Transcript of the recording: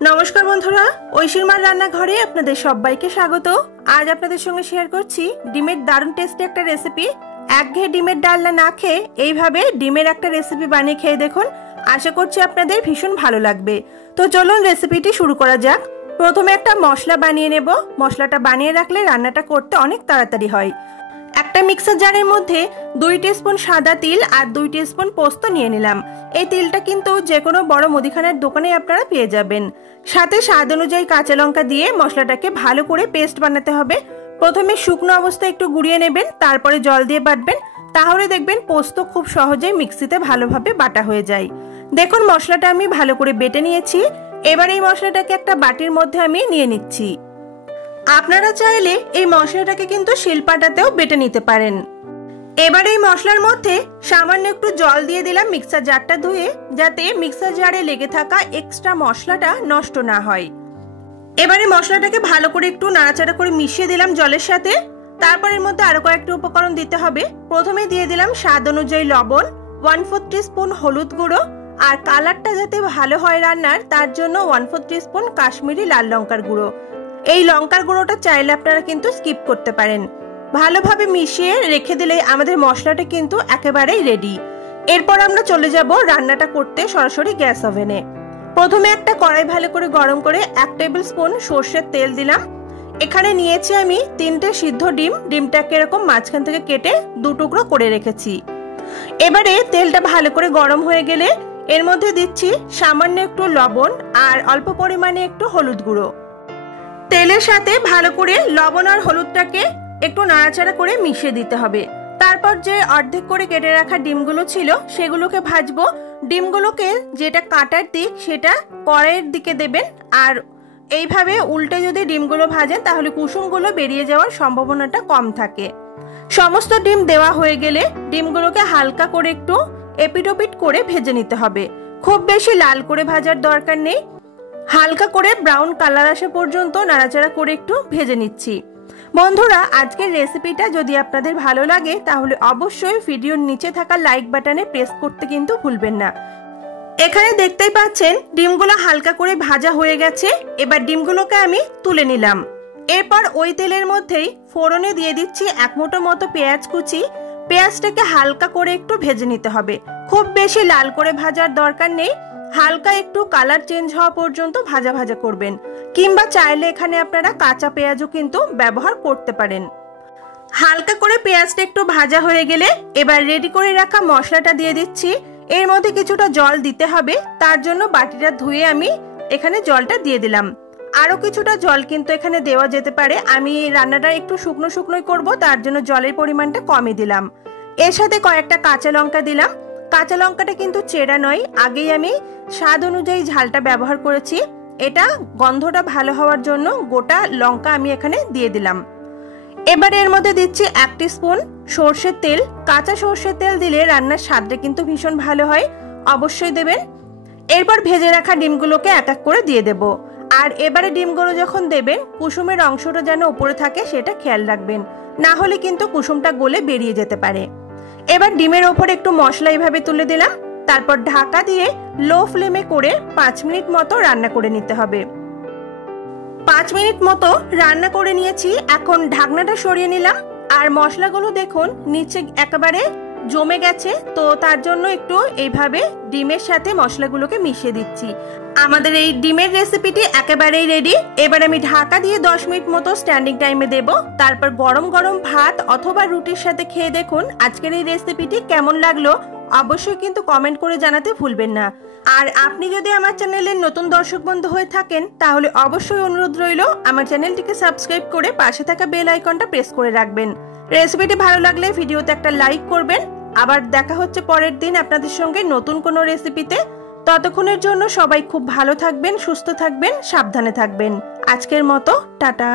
নমস্কার বন্ধুরা, ঐশীর মার রান্নাঘরে আপনাদের সবাইকে স্বাগত। আজ আপনাদের সঙ্গে শেয়ার করছি ডিমের দারুণ টেস্টি একটা রেসিপি। একঘেয়ে ডিমের ডালনা না খেয়ে এইভাবে ডিমের একটা রেসিপি বানিয়ে খেয়ে দেখুন, আশা করছি আপনাদের ভীষণ ভালো লাগবে। তো চলুন রেসিপিটি শুরু করা যাক। প্রথমে একটা মশলা বানিয়ে নেব। মশলাটা বানিয়ে রাখলে রান্নাটা করতে অনেক তাড়াতাড়ি হয়। একটা মিক্সার জারের মধ্যে 2 টিস্পুন সাদা তিল আর 2 টিস্পুন পোস্ত নিয়ে নিলাম। এই তিলটা কিন্তু যে কোনো বড় মুদিখানার দোকানে আপনারা পেয়ে যাবেন। সাথে স্বাদ অনুযায়ী কাঁচা লঙ্কা দিয়ে মশলাটাকে ভালো করে পেস্ট বানাতে হবে। প্রথমে শুকনো অবস্থায় একটু গুঁড়িয়ে নেবেন, তারপরে জল দিয়ে বাটবেন। তাহলে দেখবেন পোস্ত খুব সহজেই মিক্সিতে ভালোভাবে বাটা হয়ে যায়। দেখুন মশলাটা আমি ভালো করে বেটে নিয়েছি। এবার এই মশলাটাকে একটা বাটির মধ্যে আমি নিয়ে নিচ্ছি। আপনারা চাইলে এই মশলাটাকে কিন্তু শিলপাটাতেও বেটে নিতে পারেন। এবার এই মশলার মধ্যে সামান্য একটু জল দিয়ে দিলাম মিক্সার জারটা ধুয়ে, যাতে মিক্সার জারে লেগে থাকা এক্সট্রা মশলাটা নষ্ট না হয়। এবারে মশলাটাকে ভালো করে একটু নাড়াচাড়া করে মিশিয়ে দিলাম জলের সাথে। তারপর এর মধ্যে আরো কয়েকটা উপকরণ দিতে হবে। প্রথমে দিয়ে দিলাম স্বাদ অনুযায়ী লবণ, 1/4 টিস্পুন হলুদ গুঁড়ো, আর কালারটা যাতে ভালো হয় রান্নার তার জন্য 1/4 টিস্পুন কাশ্মীরি লাল লঙ্কার গুঁড়ো। এই লঙ্কার গুঁড়োটা চাইলে আপনারা কিন্তু স্কিপ করতে পারেন। ভালোভাবে মিশিয়ে রেখে দিলে আমাদের মশলাটা কিন্তু একেবারেই রেডি। এরপর আমরা চলে যাব রান্নাটা করতে সরাসরি গ্যাস ওভেনে। প্রথমে একটা কড়াই ভালো করে গরম করে 1 টেবিল স্পুন সর্ষের তেল দিলাম। এখানে নিয়েছি আমি 3টে সিদ্ধ ডিম। ডিমটাকে এরকম মাঝখান থেকে কেটে 2 টুকরো করে রেখেছি। এবারে তেলটা ভালো করে গরম হয়ে গেলে এর মধ্যে দিচ্ছি সামান্য একটু লবণ আর অল্প পরিমাণে একটু হলুদ গুঁড়ো। তেলের সাথে ভালো করে লবণ আর হলুদটাকে একটু নাড়াচাড়া করে মিশিয়ে দিতে হবে। তারপর যে অর্ধেক করে কেটে রাখা ডিমগুলো ছিল সেগুলোকে ভাজবো। ডিমগুলোকে যেটা কাটার দিক সেটা কড়াইয়ের দিকে দেবেন, আর এইভাবে উল্টে যদি ডিমগুলো ভাজেন তাহলে কুসুমগুলো বেরিয়ে যাওয়ার সম্ভাবনাটা কম থাকে। সমস্ত ডিম দেওয়া হয়ে গেলে ডিমগুলোকে হালকা করে একটু এপিটোপিট করে ভেজে নিতে হবে। খুব বেশি লাল করে ভাজার দরকার নেই, হালকা করে ব্রাউন কালার আসা পর্যন্ত নাড়াচাড়া করে একটু ভেজে নিচ্ছি। বন্ধুরা, আজকের রেসিপিটা যদি আপনাদের ভালো লাগে তাহলে অবশ্যই ভিডিওর নিচে থাকা লাইক বাটনে প্রেস করতে কিন্তু ভুলবেন না। এখানে দেখতেই পাচ্ছেন ডিমগুলো হালকা করে ভাজা হয়ে গেছে। এবার ডিমগুলোকে আমি তুলে নিলাম। এরপর ওই তেলের মধ্যেই ফোড়নে দিয়ে দিচ্ছি 1 মুঠো মতো পেঁয়াজ কুচি। পেঁয়াজটাকে হালকা করে একটু ভেজে নিতে হবে। খুব বেশি লাল করে ভাজার দরকার নেই, হালকা একটু কালার চেঞ্জ হওয়া পর্যন্ত ভাজা ভাজা করবেন, কিংবা চাইলে এখানে আপনারা কাঁচা পেঁয়াজও কিন্তু ব্যবহার করতে পারেন। হালকা করে পেঁয়াজটা একটু ভাজা হয়ে গেলে এবার রেডি করে রাখা মশলাটা দিয়ে দিচ্ছি। এর মধ্যে কিছুটা জল দিতে হবে, তার জন্য বাটিটা ধুয়ে আমি এখানে জলটা দিয়ে দিলাম। আরো কিছুটা জল কিন্তু এখানে দেওয়া যেতে পারে। আমি রান্নাটা একটু শুকনো শুকনোই করব, তার জন্য জলের পরিমাণটা কমই দিলাম। এর সাথে কয়েকটা কাঁচা লঙ্কা দিলাম। কাঁচা লঙ্কাটা কিন্তু চেরা নয়, আগেই আমি স্বাদ অনুযায়ী ঝালটা ব্যবহার করেছি। এটা গন্ধটা ভালো হওয়ার জন্য গোটা লঙ্কা আমি এখানে দিয়ে দিলাম। এবারে এর মধ্যে দিচ্ছি 1 টিস্পুন সর্ষের তেল। কাঁচা সর্ষের তেল দিলে রান্নার স্বাদটা কিন্তু ভীষণ ভালো হয়, অবশ্যই দেবেন। এরপর ভেজে রাখা ডিমগুলোকে এক এক করে দিয়ে দেব। আর এবারে ডিমগুলো যখন দেবেন কুসুমের অংশটা যেন উপরে থাকে সেটা খেয়াল রাখবেন, না হলে কিন্তু কুসুমটা গলে বেরিয়ে যেতে পারে। এবার ডিমের ওপর একটু মশলা এইভাবে তুলে দিলাম। তারপর ঢাকা দিয়ে লো ফ্লেমে করে 5 মিনিট মতো রান্না করে নিতে হবে। 5 মিনিট মতো রান্না করে নিয়েছি। এখন ঢাকনাটা সরিয়ে নিলাম। আর মশলাগুলো দেখুন নিচে একেবারে জমে গেছে, তো তার জন্য একটু এইভাবে ডিমের সাথে মশলাগুলোকে মিশিয়ে দিচ্ছি। আমাদের এই ডিমের রেসিপিটি একেবারেই রেডি। এবার আমি ঢাকা দিয়ে 10 মিনিট মতো স্ট্যান্ডিং টাইমে দেব। তারপর গরম গরম ভাত অথবা রুটির সাথে খেয়ে দেখুন আজকের এই রেসিপিটি কেমন লাগলো। অবশ্যই কিন্তু কমেন্ট করে জানাতে ভুলবেন না। আর আপনি যদি আমার চ্যানেলের নতুন দর্শক বন্ধু হয়ে থাকেন তাহলে অবশ্যই অনুরোধ রইল আমার চ্যানেলটিকে সাবস্ক্রাইব করে পাশে থাকা বেল আইকনটা প্রেস করে রাখবেন। রেসিপিটি ভালো লাগলে ভিডিওতে একটা লাইক করবেন। আবার দেখা হচ্ছে পরের দিন আপনাদের সঙ্গে নতুন কোনো রেসিপিতে। ততক্ষণের জন্য সবাই খুব ভালো থাকবেন, সুস্থ থাকবেন, সাবধানে থাকবেন। আজকের মতো টাটা।